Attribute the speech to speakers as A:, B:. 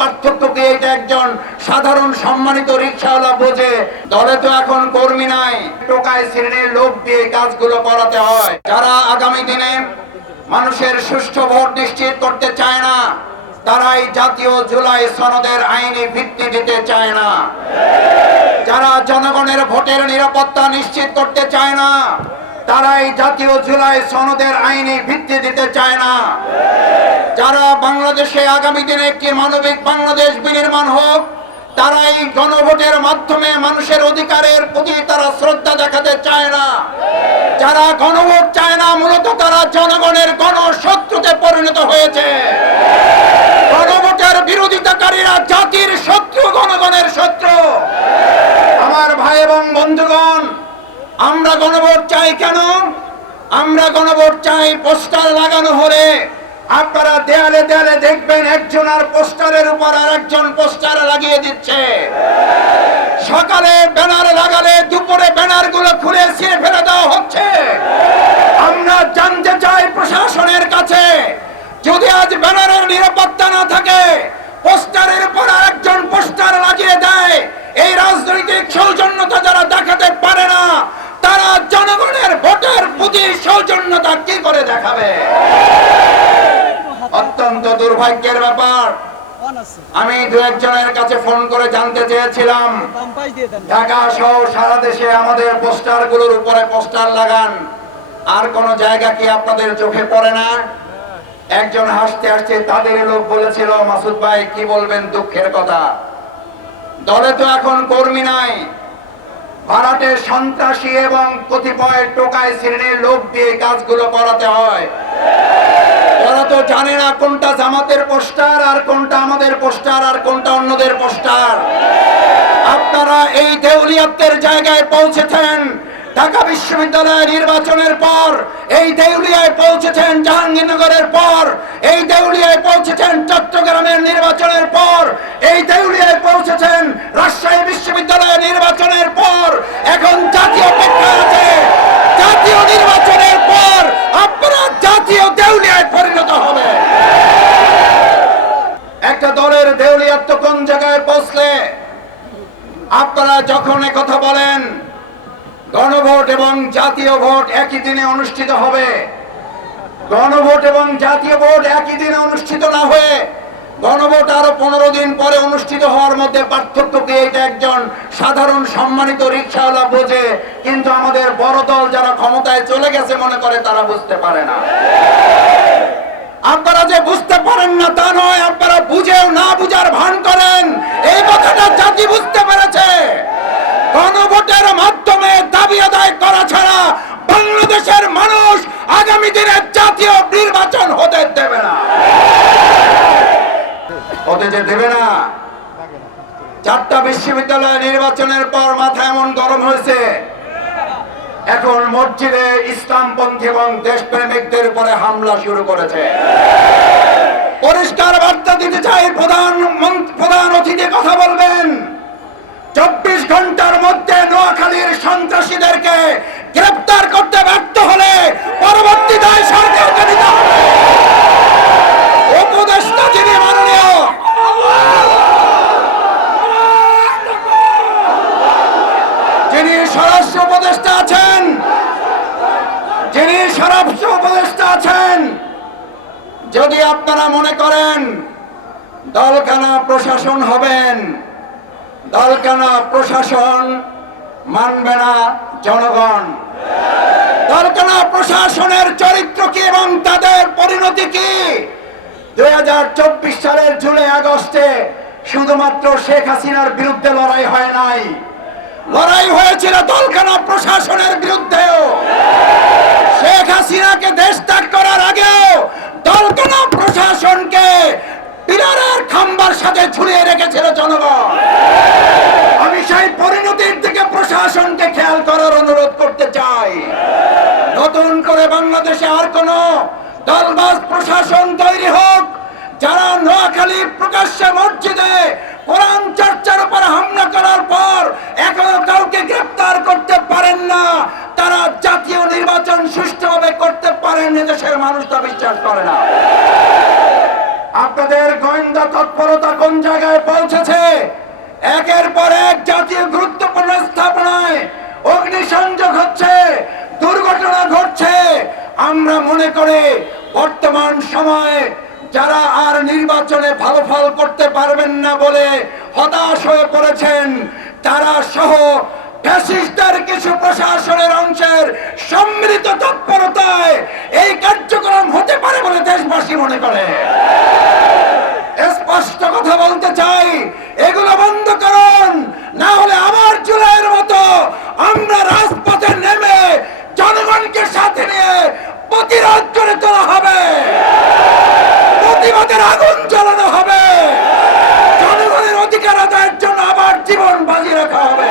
A: এটা একজন সাধারণ সম্মানিত রিক্সাওয়ালা বোঝে। দলে তো এখন কর্মী নাই, টোকায় শ্রেণির লোক দিয়ে কাজগুলো করাতে হয়। যারা আগামী দিনে মানুষের সুষ্ঠু ভোট নিশ্চিত করতে চায় না, তারাই জাতীয় জুলাই সনদের আইনি ভিত্তি দিতে চায় না। যারা জনগণের ভোটের নিরাপত্তা নিশ্চিত করতে চায় না তারাই জাতীয় জুলাই সনদের আইনি ভিত্তি দিতে চায় না। যারা বাংলাদেশে আগামী দিনে একটি মানবিক বাংলাদেশ বিনির্মাণ হোক তারা এই গণভোটের মাধ্যমে মানুষের অধিকারের প্রতি তারা শ্রদ্ধা দেখাতে চায় না। যারা গণভোট চায় না, মূলত তারা জনগণের গণশত্রুতে পরিণত হয়েছে গণভোটের বিরোধিতাকারীরা জাতির শত্রু গণগণের শত্রু আমার ভাই এবং বন্ধুগণ আমরা গণভোট চাই কেন আমরা গণভোট চাই পোস্টার লাগানো হলে আপনারা দেয়ালে দেয়ালে দেখবেন একজন আর পোস্টারের উপর আর একজন পোস্টার লাগিয়ে দিচ্ছে। সকালে ব্যানার লাগালে দুপুরে ব্যানারগুলো খুলে ছিঁড়ে ফেলে দেওয়া হচ্ছে আমরা জানতে চাই প্রশাসনের কাছে যদি আজ ব্যানারের নিরাপত্তা না থাকে পোস্টারের উপর আরেকজন পোস্টার লাগিয়ে দেয় এই রাজনৈতিক সৌজন্যতা যারা দেখাতে পারে না তারা জনগণের ভোটের প্রতি সৌজন্যতা কি করে দেখাবে অত্যন্ত দুর্ভাগ্যের ব্যাপার। আমি দু একজনের কাছে ফোন করে জানতে চেয়েছিলাম। ঢাকা সহ সারা দেশে আমাদের পোস্টারগুলোর উপরে পোস্টার লাগান। আর কোন জায়গা কি আপনাদের চোখে পড়ে না? একজন হাসতে হাসতে তাদের লোক বলেছিল মাসুদ ভাই কি বলবেন দুঃখের কথা? দলে তো এখন কর্মী নাই। ভাড়াটে সন্ত্রাসী এবং কতিপয় টোকায় শ্রেণির লোক দিয়ে কাজগুলো করাতে হয়। তো জানে না কোনটা জামাতের পোস্টার আর কোনটা আমাদের পোস্টার আর কোনটা অন্যদের পোস্টার। আপনারা এই দেউলিয়াতের জায়গায় পৌঁছেছেন। ঢাকা বিশ্ববিদ্যালয় নির্বাচনের পর, এই দেউলিয়ায় পৌঁছেছেন জাহাঙ্গীরনগরের পর, এই দেউলিয়ায় পৌঁছেছেন চট্টগ্রামের নির্বাচনের পর, এই দেউলিয়ায় পৌঁছেছেন রাজশাহী বিশ্ববিদ্যালয় নির্বাচনের পর এখন জাতীয় অপেক্ষায় আছে জাতীয় নির্বাচনের পর আপনারা জাতীয় দেউলিয়ায় পরিণত হবে একটা দলের দেউলিয়াত্ব কোন জায়গায় পৌঁছলে আপনারা যখন কথা বলেন, গণভোট এবং জাতীয় ভোট একই দিনে অনুষ্ঠিত হবে। গণভোট এবং জাতীয় ভোট একই দিনে অনুষ্ঠিত না হয়ে গণভোট আরও পনেরো দিন পরে অনুষ্ঠিত হওয়ার মধ্যে পার্থক্য কি? এটা একজন সাধারণ সম্মানিত রিক্সাওয়ালা বোঝে, কিন্তু আমাদের বড় দল যারা ক্ষমতায় চলে গেছে মনে করে তারা বুঝতে পারে না। আপনারা যে বুঝতে পারেন না তা নয়, আপনারা বুঝেও না বুঝার ভান করেন। এই কথাটা জাতি বুঝতে পেরেছে গণভোটের মাধ্যমে দাবি আদায় করা ছাড়া বাংলাদেশের মানুষ আগামী দিনে জাতীয় নির্বাচন হতে দেবে না হতে যে দেবে না। চারটা বিশ্ববিদ্যালয় নির্বাচনের পর মাথা এমন গরম হয়েছে। এখন মসজিদে ইসলামপন্থী এবং দেশপ্রেমিকদের উপরে হামলা শুরু করেছে। পরিষ্কার বার্তা দিতে চাই, প্রধান প্রধান অতিথি কথা বলবেন। চব্বিশ ঘণ্টার মধ্যে নোয়াখালীর সন্ত্রাসীদেরকে গ্রেপ্তার করতে ব্যর্থ হলে পরবর্তী দায় সরকারকে দিতে হবে উপদেষ্টা যিনি মাননীয় যিনি স্বরাষ্ট্র উপদেষ্টা আছেন, যিনি স্বরাষ্ট্র উপদেষ্টা আছেন, যদি আপনারা মনে করেন দলকানা প্রশাসন হবেন দলকানা প্রশাসন মানবে না জনগণ। দলকানা প্রশাসনের চরিত্র কি এবং তাদের পরিণতি কি? দুই হাজার চব্বিশ সালের জুলাই আগস্টে শুধুমাত্র শেখ হাসিনার বিরুদ্ধে লড়াই হয় নাই। লড়াই হয়েছিল দলকানা প্রশাসনের বিরুদ্ধেও। শেখ হাসিনাকে দেশ ত্যাগ করার আগেও দলকানা প্রশাসনকে পিলারের খাম্বার সাথে ঝুলিয়ে রেখেছিল জনগণ। আমি সেই পরিণতির দিকে প্রশাসনকে খেয়াল করার অনুরোধ করতে চাই। নতুন করে বাংলাদেশে আর কোন দলবাজ প্রশাসন তৈরি হোক, যারা নোয়াখালী প্রকাশ্যে মসজিদে কোরআন চর্চার উপর হামলা করার পর মানুষ তা বিশ্বাস করে না। আমাদের গোয়েন্দা তৎপরতা কোন জায়গায় পৌঁছেছে? একের পর এক জাতীয় গুরুত্বপূর্ণ স্থাপনায় অগ্নিসংযোগ হচ্ছে, দুর্ঘটনা ঘটছে। আমরা মনে করি বর্তমান সময়ে যারা আর নির্বাচনে ভালো ফল করতে পারবেন না বলে হতাশ হয়ে পড়েছেন, তারা সহ ফ্যাসিস্টদের কিছু প্রশাসনের অংশের সম্মিলিত তৎপরতায় এই কার্যক্রম হতে পারে বলে দেশবাসী মনে করে স্পষ্ট কথা বলতে চাই এগুলো বন্ধ করুন না হলে আবার জুলাইয়ের মতো আমরা রাজপথে নেমে জনগণকে সাথে নিয়ে প্রতিরোধ করে তোলা হবে প্রতিবাদের আগুন জ্বালানো হবে জনগণের অধিকার আদায়ের জন্য আবার জীবন বাজি রাখা হবে